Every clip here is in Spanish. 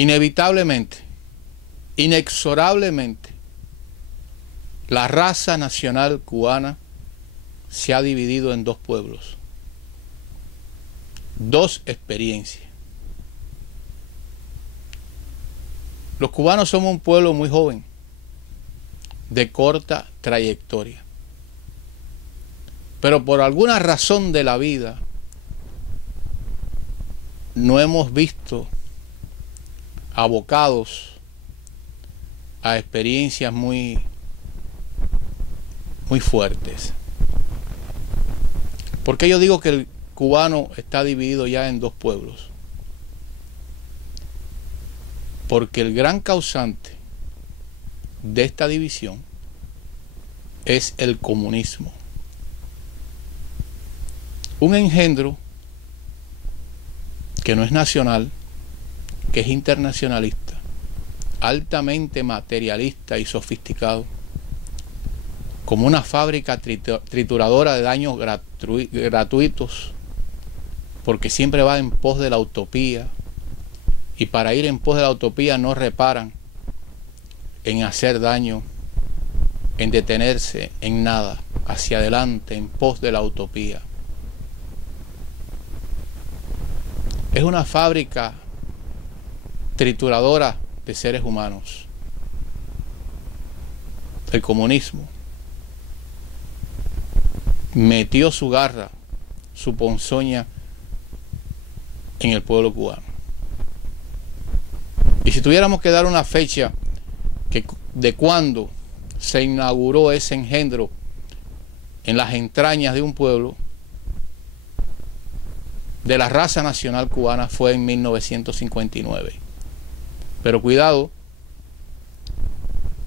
Inevitablemente, inexorablemente, la raza nacional cubana se ha dividido en dos pueblos, dos experiencias. Los cubanos somos un pueblo muy joven, de corta trayectoria, pero por alguna razón de la vida no hemos visto abocados a experiencias muy fuertes. ¿Por qué yo digo que el cubano está dividido ya en dos pueblos? Porque el gran causante de esta división es el comunismo. Un engendro que no es nacional, que es internacionalista, altamente materialista y sofisticado, como una fábrica trituradora de daños gratuitos, porque siempre va en pos de la utopía, y para ir en pos de la utopía no reparan en hacer daño, en detenerse en nada, hacia adelante, en pos de la utopía. Es una fábrica trituradora de seres humanos. El comunismo metió su garra, su ponzoña en el pueblo cubano. Y si tuviéramos que dar una fecha de cuándo se inauguró ese engendro en las entrañas de un pueblo, de la raza nacional cubana, fue en 1959. Pero cuidado,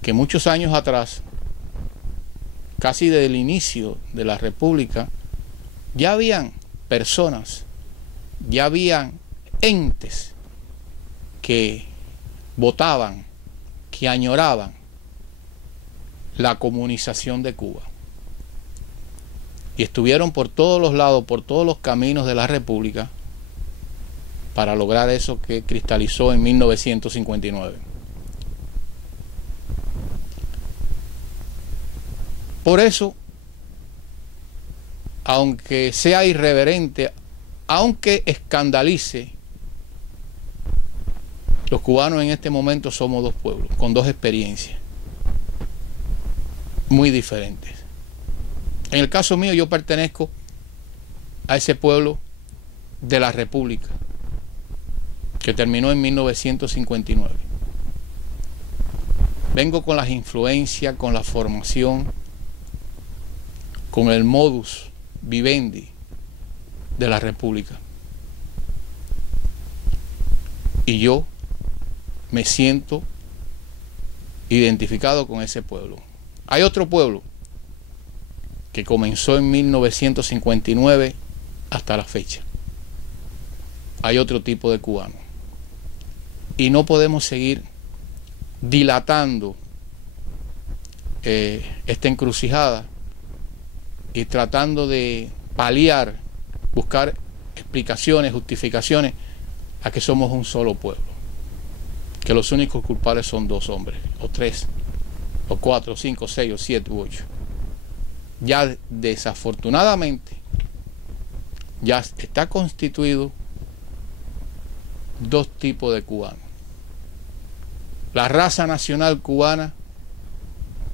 que muchos años atrás, casi desde el inicio de la República, ya habían personas, ya habían entes que votaban, que añoraban la comunización de Cuba. Y estuvieron por todos los lados, por todos los caminos de la República, para lograr eso que cristalizó en 1959. Por eso, aunque sea irreverente, aunque escandalice, los cubanos en este momento somos dos pueblos, con dos experiencias muy diferentes. En el caso mío, yo pertenezco a ese pueblo de la República, que terminó en 1959. Vengo con las influencias, con la formación, con el modus vivendi de la República. Y yo me siento identificado con ese pueblo. Hay otro pueblo que comenzó en 1959 hasta la fecha. Hay otro tipo de cubano. Y no podemos seguir dilatando esta encrucijada y tratando de paliar, buscar explicaciones, justificaciones a que somos un solo pueblo, que los únicos culpables son dos hombres, o tres, o cuatro, cinco, seis, o siete, u ocho. Ya desafortunadamente ya está constituido dos tipos de cubanos. La raza nacional cubana,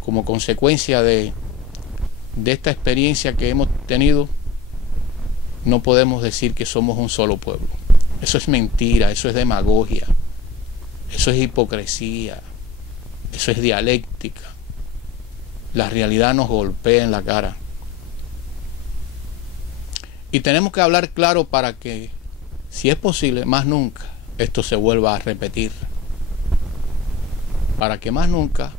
como consecuencia de esta experiencia que hemos tenido, no podemos decir que somos un solo pueblo. Eso es mentira, eso es demagogia, eso es hipocresía, eso es dialéctica. La realidad nos golpea en la cara. Y tenemos que hablar claro para que, si es posible, más nunca esto se vuelva a repetir. Para que más nunca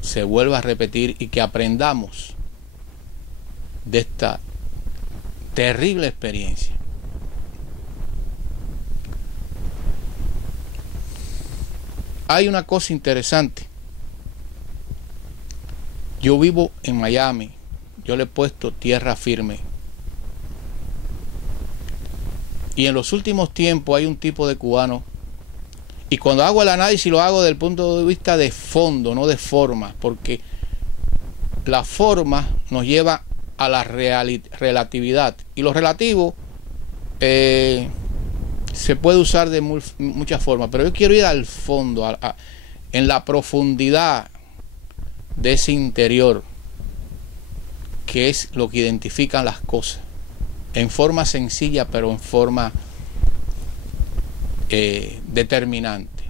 se vuelva a repetir y que aprendamos de esta terrible experiencia. Hay una cosa interesante. Yo vivo en Miami, yo le he puesto tierra firme. Y en los últimos tiempos hay un tipo de cubano Y cuando hago el análisis lo hago desde el punto de vista de fondo, no de forma, porque la forma nos lleva a la relatividad. Y lo relativo se puede usar de muchas formas, pero yo quiero ir al fondo, en la profundidad de ese interior, que es lo que identifican las cosas, en forma sencilla, pero en forma determinante.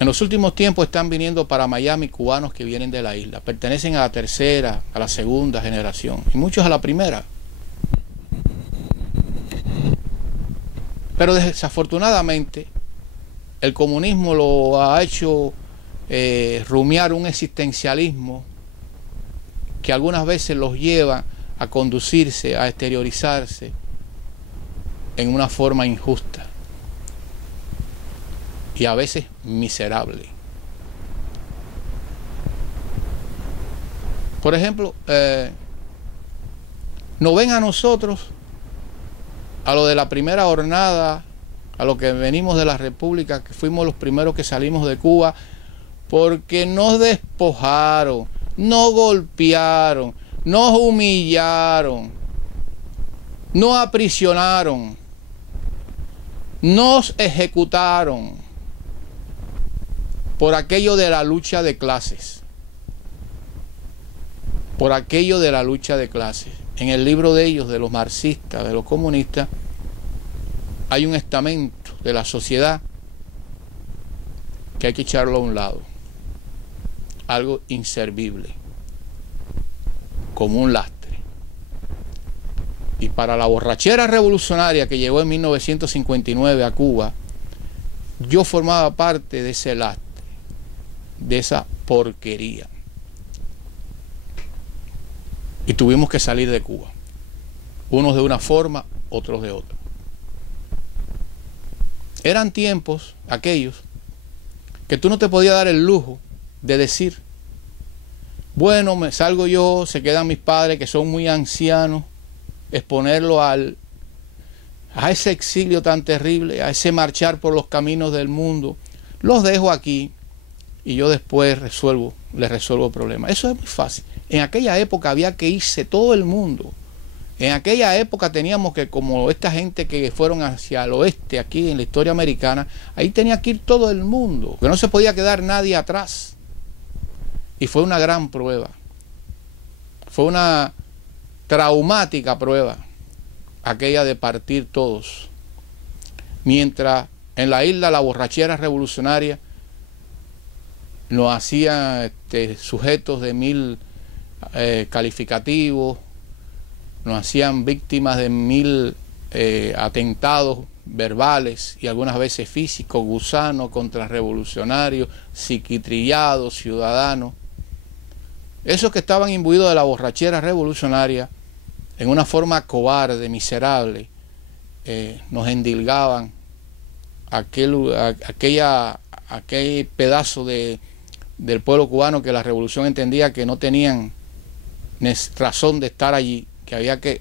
En los últimos tiempos están viniendo para Miami cubanos que vienen de la isla, pertenecen a la tercera, a la segunda generación, y muchos a la primera. Pero desafortunadamente el comunismo lo ha hecho rumiar un existencialismo que algunas veces los lleva a conducirse, a exteriorizarse en una forma injusta y a veces miserable. Por ejemplo, nos ven a nosotros, a lo de la primera jornada, a lo que venimos de la República, que fuimos los primeros que salimos de Cuba, porque nos despojaron, nos golpearon, nos humillaron, nos aprisionaron, nos ejecutaron por aquello de la lucha de clases. Por aquello de la lucha de clases. En el libro de ellos, de los marxistas, de los comunistas, hay un estamento de la sociedad que hay que echarlo a un lado. Algo inservible, como un lastre. Y para la borrachera revolucionaria que llegó en 1959 a Cuba, yo formaba parte de ese lastre, de esa porquería. Y tuvimos que salir de Cuba, unos de una forma, otros de otra. Eran tiempos aquellos que tú no te podías dar el lujo de decir, bueno, me salgo yo, se quedan mis padres que son muy ancianos, exponerlo a ese exilio tan terrible, a ese marchar por los caminos del mundo, los dejo aquí y yo después les resuelvo el problema. Eso es muy fácil. En aquella época había que irse todo el mundo. En aquella época teníamos que, como esta gente que fueron hacia el oeste, aquí en la historia americana, ahí tenía que ir todo el mundo, que no se podía quedar nadie atrás. Y fue una gran prueba. Fue una traumática prueba, aquella de partir todos. Mientras en la isla la borrachera revolucionaria nos hacía sujetos de 1000 calificativos, nos hacían víctimas de 1000 atentados verbales y algunas veces físicos, gusanos, contrarrevolucionarios, psiquitrillados, ciudadanos. Esos que estaban imbuidos de la borrachera revolucionaria, en una forma cobarde, miserable, nos endilgaban aquel pedazo del pueblo cubano que la revolución entendía que no tenían razón de estar allí, que había que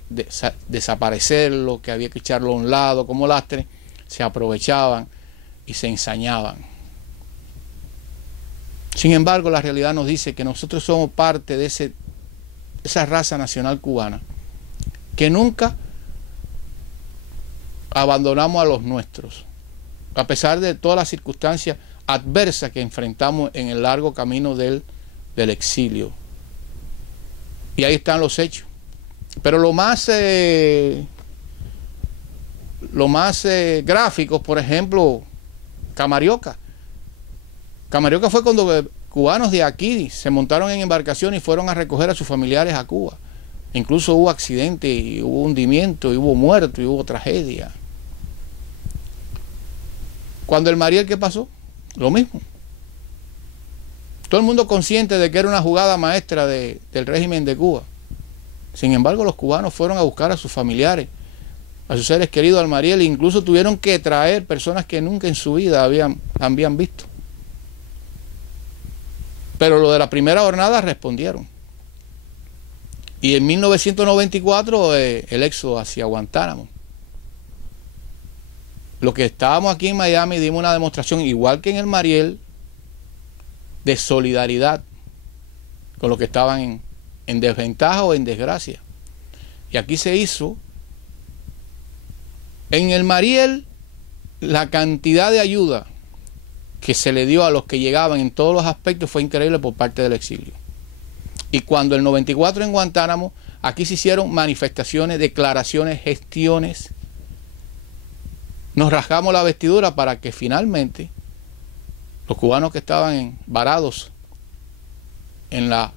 desaparecerlo, que había que echarlo a un lado como lastre. Se aprovechaban y se ensañaban. Sin embargo, la realidad nos dice que nosotros somos parte de esa raza nacional cubana, que nunca abandonamos a los nuestros, a pesar de todas las circunstancias adversas que enfrentamos en el largo camino del exilio. Y ahí están los hechos. Pero lo más gráficos, por ejemplo, Camarioca. Camarioca fue cuando cubanos de aquí se montaron en embarcación y fueron a recoger a sus familiares a Cuba. Incluso hubo accidentes, y hubo hundimiento, y hubo muertos, y hubo tragedia. Cuando el Mariel, ¿qué pasó? Lo mismo. Todo el mundo consciente de que era una jugada maestra del régimen de Cuba. Sin embargo, los cubanos fueron a buscar a sus familiares, a sus seres queridos al Mariel, e incluso tuvieron que traer personas que nunca en su vida habían visto. Pero lo de la primera jornada respondieron. Y en 1994 el éxodo hacia Guantánamo. los que estábamos aquí en Miami dimos una demostración, igual que en el Mariel, de solidaridad con los que estaban en desventaja o en desgracia. Y aquí se hizo, en el Mariel, la cantidad de ayuda que se le dio a los que llegaban en todos los aspectos fue increíble por parte del exilio. Y cuando el 94 en Guantánamo, aquí se hicieron manifestaciones, declaraciones, gestiones. Nos rasgamos la vestidura para que finalmente los cubanos que estaban varados en la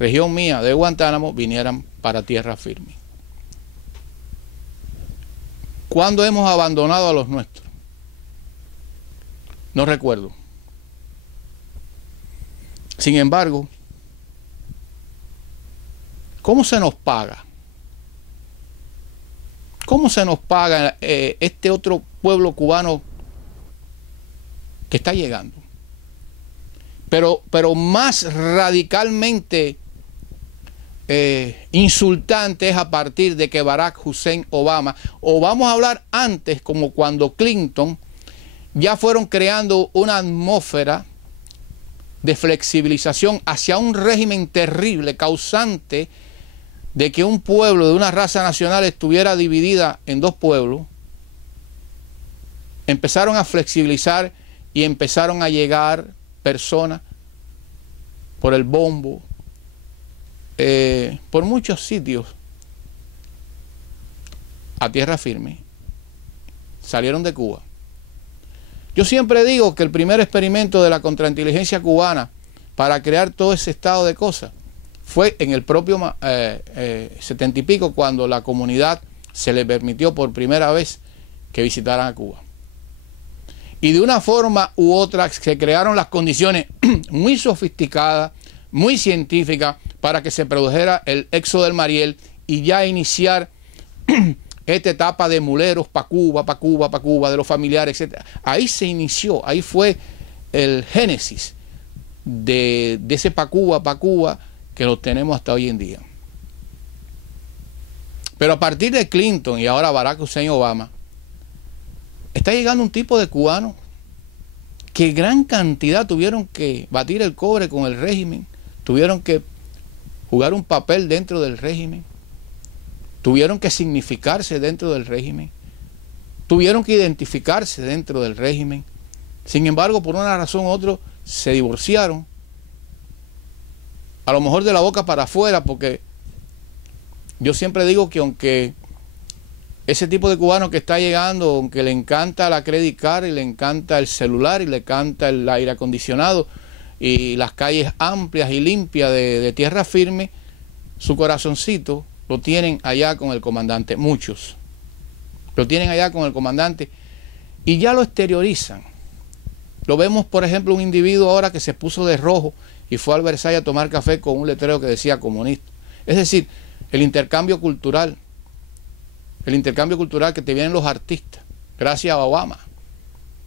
región mía de Guantánamo vinieran para tierra firme. ¿Cuándo hemos abandonado a los nuestros? No recuerdo. Sin embargo, ¿cómo se nos paga? ¿Cómo se nos paga este otro pueblo cubano que está llegando? Pero más radicalmente insultante es a partir de que Barack Hussein Obama, o vamos a hablar antes, como cuando Clinton, ya fueron creando una atmósfera de flexibilización hacia un régimen terrible, causante de que un pueblo de una raza nacional estuviera dividida en dos pueblos. Empezaron a flexibilizar y empezaron a llegar personas por el bombo, por muchos sitios a tierra firme. Salieron de Cuba. Yo siempre digo que el primer experimento de la contrainteligencia cubana para crear todo ese estado de cosas fue en el propio 70 y pico, cuando la comunidad se le permitió por primera vez que visitaran a Cuba. Y de una forma u otra se crearon las condiciones muy sofisticadas, muy científicas, para que se produjera el éxodo del Mariel y ya iniciar esta etapa de muleros para Cuba, para Cuba, para Cuba, de los familiares, etc. Ahí se inició, ahí fue el génesis de ese para Cuba, que lo tenemos hasta hoy en día. Pero a partir de Clinton y ahora Barack Hussein Obama, está llegando un tipo de cubanos que gran cantidad tuvieron que batir el cobre con el régimen, tuvieron que jugar un papel dentro del régimen, tuvieron que significarse dentro del régimen, tuvieron que identificarse dentro del régimen. Sin embargo, por una razón u otra, se divorciaron, a lo mejor de la boca para afuera, porque yo siempre digo que aunque ese tipo de cubano que está llegando, aunque le encanta la credit card y le encanta el celular y le encanta el aire acondicionado y las calles amplias y limpias de tierra firme, su corazoncito lo tienen allá con el comandante. Muchos lo tienen allá con el comandante y ya lo exteriorizan. Lo vemos, por ejemplo, un individuo ahora que se puso de rojo y fue al Versalles a tomar café con un letrero que decía comunista. Es decir, el intercambio cultural que te vienen los artistas, gracias a Obama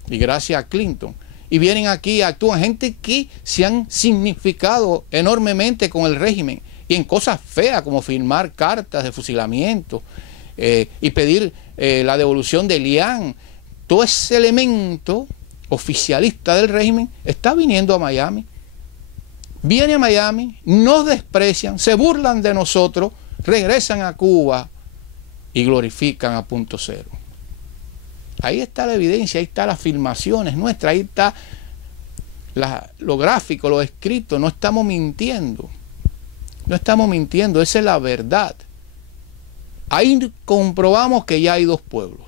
y gracias a Clinton, y vienen aquí, actúan gente que se han significado enormemente con el régimen, y en cosas feas como firmar cartas de fusilamiento y pedir la devolución de Lian. Todo ese elemento oficialista del régimen está viniendo a Miami. Viene a Miami, nos desprecian, se burlan de nosotros, regresan a Cuba y glorifican a Punto Cero. Ahí está la evidencia, ahí están las filmaciones nuestras, ahí está lo gráfico, lo escrito. No estamos mintiendo, no estamos mintiendo, esa es la verdad. Ahí comprobamos que ya hay dos pueblos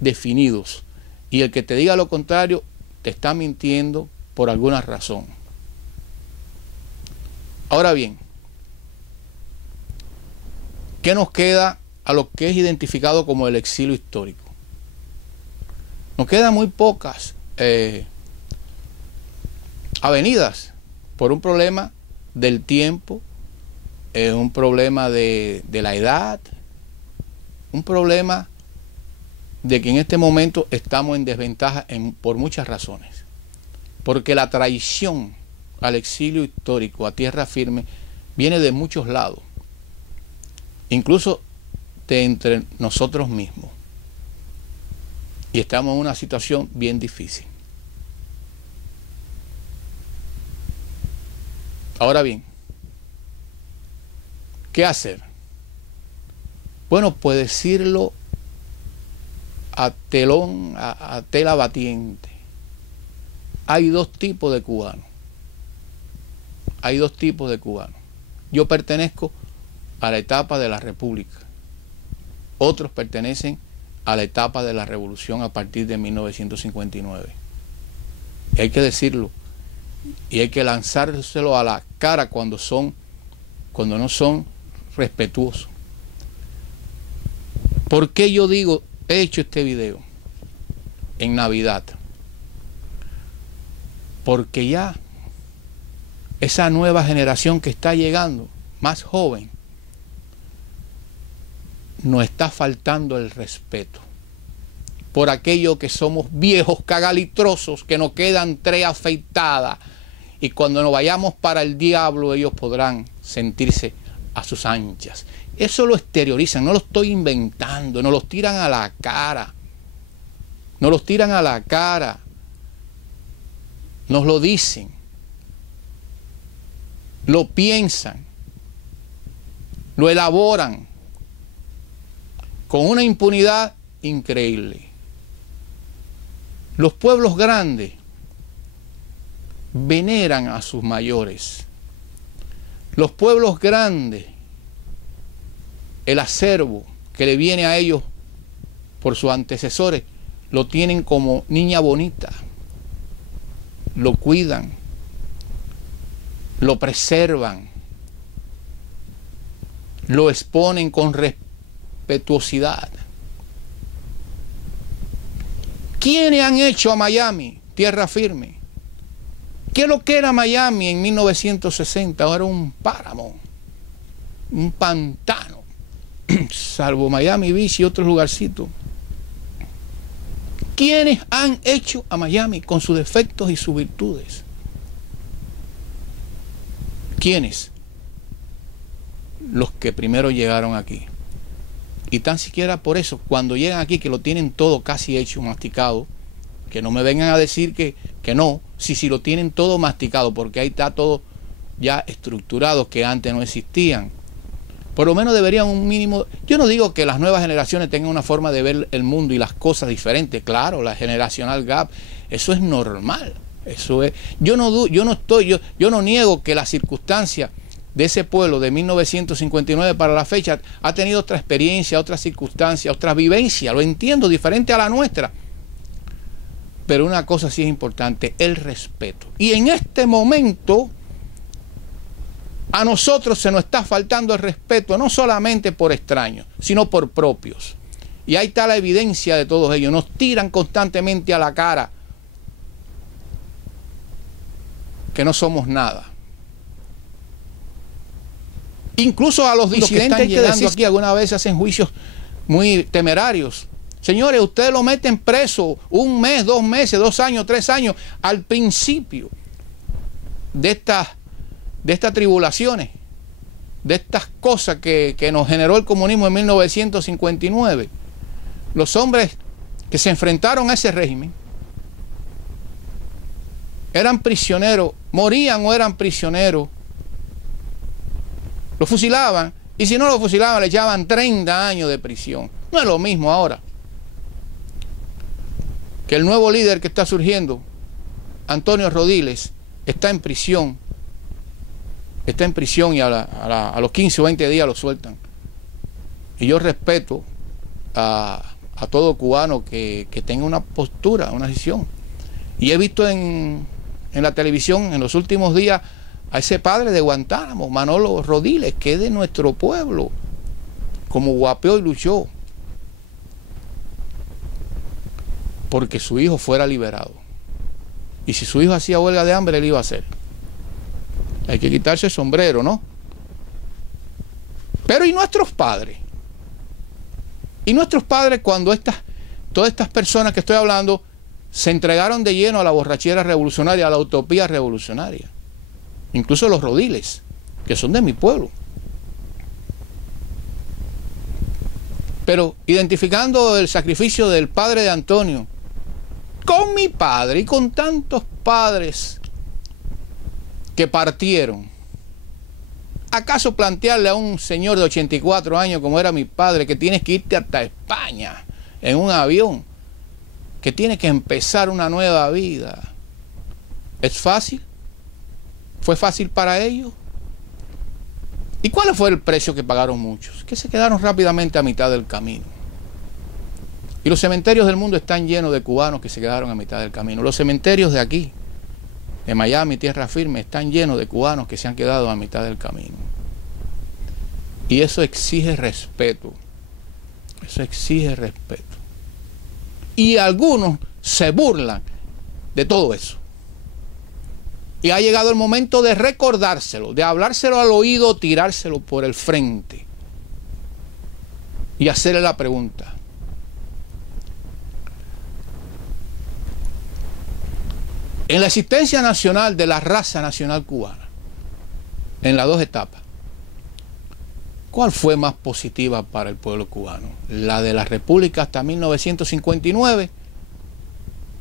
definidos, y el que te diga lo contrario te está mintiendo por alguna razón. Ahora bien, ¿qué nos queda a lo que es identificado como el exilio histórico? Nos quedan muy pocas avenidas por un problema del tiempo, un problema de la edad, un problema de que en este momento estamos en desventaja por muchas razones. Porque la traición al exilio histórico, a tierra firme, viene de muchos lados. Incluso de entre nosotros mismos. Y estamos en una situación bien difícil. Ahora bien, ¿qué hacer? Bueno, pues decirlo a telón, a tela batiente. Hay dos tipos de cubanos. Hay dos tipos de cubanos. Yo pertenezco a la etapa de la República. Otros pertenecen a la etapa de la Revolución a partir de 1959. Y hay que decirlo. Y hay que lanzárselo a la cara cuando no son respetuosos. ¿Por qué yo digo, he hecho este video en Navidad? Porque ya esa nueva generación que está llegando, más joven, nos está faltando el respeto por aquello que somos viejos cagalitrosos, que nos quedan tres afeitadas, y cuando nos vayamos para el diablo ellos podrán sentirse a sus anchas. Eso lo exteriorizan, no lo estoy inventando, nos los tiran a la cara, nos los tiran a la cara, nos lo dicen, lo piensan, lo elaboran con una impunidad increíble. Los pueblos grandes veneran a sus mayores. Los pueblos grandes, el acervo que le viene a ellos por sus antecesores, lo tienen como niña bonita. Lo cuidan, lo preservan, lo exponen con respetuosidad. ¿Quiénes han hecho a Miami tierra firme? ¿Qué es lo que era Miami en 1960? Ahora un páramo, un pantano, salvo Miami Beach y otros lugarcitos. ¿Quiénes han hecho a Miami con sus defectos y sus virtudes? ¿Quiénes? Los que primero llegaron aquí. Y tan siquiera por eso, cuando llegan aquí, que lo tienen todo casi hecho, masticado, que no me vengan a decir que no, si lo tienen todo masticado, porque ahí está todo ya estructurado, que antes no existían. Por lo menos deberían un mínimo. Yo no digo que las nuevas generaciones tengan una forma de ver el mundo y las cosas diferentes. Claro, la generacional gap, eso es normal. Eso es. Yo no niego que la circunstancia de ese pueblo de 1959 para la fecha ha tenido otra experiencia, otra circunstancia, otra vivencia. Lo entiendo, diferente a la nuestra. Pero una cosa sí es importante, el respeto. Y en este momento a nosotros se nos está faltando el respeto, no solamente por extraños, sino por propios. Y ahí está la evidencia de todos ellos. Nos tiran constantemente a la cara que no somos nada. Incluso a los disidentes que están llegando aquí alguna vez hacen juicios muy temerarios. Señores, ustedes lo meten preso 1 mes, 2 meses, 2 años, 3 años al principio de estas tribulaciones, de estas cosas que nos generó el comunismo en 1959. Los hombres que se enfrentaron a ese régimen eran prisioneros, morían o eran prisioneros, lo fusilaban, y si no lo fusilaban le echaban 30 años de prisión. No es lo mismo ahora, que el nuevo líder que está surgiendo, Antonio Rodiles, está en prisión y a los 15 o 20 días lo sueltan. Y yo respeto a todo cubano que tenga una postura, una decisión. Y he visto en la televisión en los últimos días a ese padre de Guantánamo, Manolo Rodiles, que es de nuestro pueblo, como guapeó y luchó porque su hijo fuera liberado. Y si su hijo hacía huelga de hambre, él iba a hacer. Hay que quitarse el sombrero, ¿no? Pero ¿y nuestros padres? ¿Y nuestros padres cuando todas estas personas que estoy hablando se entregaron de lleno a la borrachera revolucionaria, a la utopía revolucionaria? Incluso los Rodiles, que son de mi pueblo. Pero identificando el sacrificio del padre de Antonio con mi padre y con tantos padres que partieron, ¿acaso plantearle a un señor de 84 años como era mi padre que tienes que irte hasta España en un avión, que tienes que empezar una nueva vida? ¿Es fácil? ¿Fue fácil para ellos? ¿Y cuál fue el precio que pagaron muchos? Que se quedaron rápidamente a mitad del camino. Y los cementerios del mundo están llenos de cubanos que se quedaron a mitad del camino. Los cementerios de aquí, de Miami, tierra firme, están llenos de cubanos que se han quedado a mitad del camino. Y eso exige respeto. Eso exige respeto. Y algunos se burlan de todo eso. Y ha llegado el momento de recordárselo, de hablárselo al oído, tirárselo por el frente y hacerle la pregunta: en la existencia nacional de la raza nacional cubana, en las dos etapas, ¿cuál fue más positiva para el pueblo cubano? ¿La de la República hasta 1959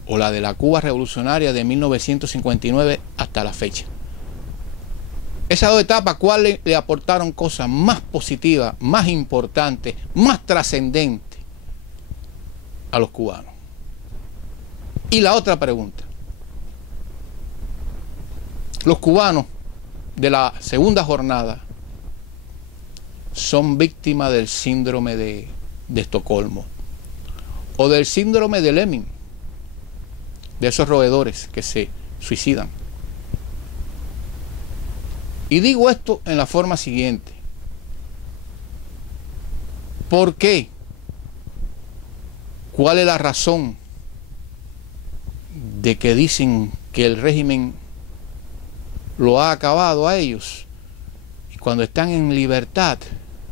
o la de la Cuba revolucionaria de 1959 hasta la fecha? Esas dos etapas, ¿cuáles le aportaron cosas más positivas, más importantes, más trascendentes a los cubanos? Y la otra pregunta: los cubanos de la segunda jornada son víctimas del síndrome de Estocolmo o del síndrome de Lemming, de esos roedores que se suicidan. Y digo esto en la forma siguiente: ¿por qué? ¿Cuál es la razón de que dicen que el régimen lo ha acabado a ellos, y cuando están en libertad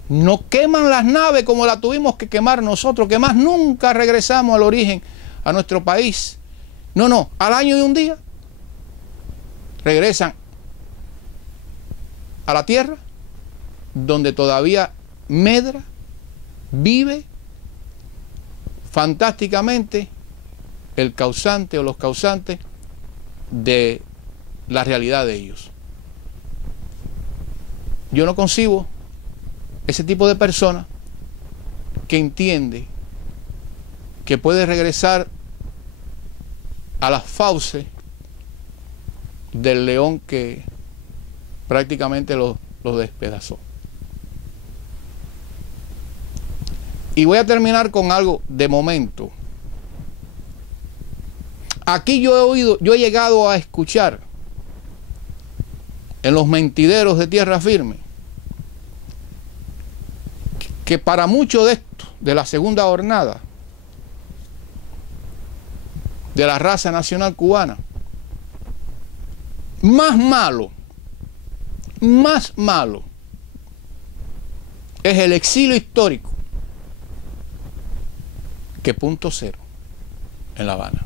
no queman las naves como la tuvimos que quemar nosotros, que más nunca regresamos al origen, a nuestro país? No, al año y un día regresan a la tierra donde todavía medra, vive fantásticamente el causante o los causantes de la realidad de ellos. Yo no concibo ese tipo de persona que entiende que puede regresar a las fauces del león que prácticamente los despedazó. Y voy a terminar con algo de momento. Aquí yo he llegado a escuchar en los mentideros de tierra firme que para mucho de esto, de la segunda jornada de la raza nacional cubana, más malo es el exilio histórico que Punto Cero en La Habana.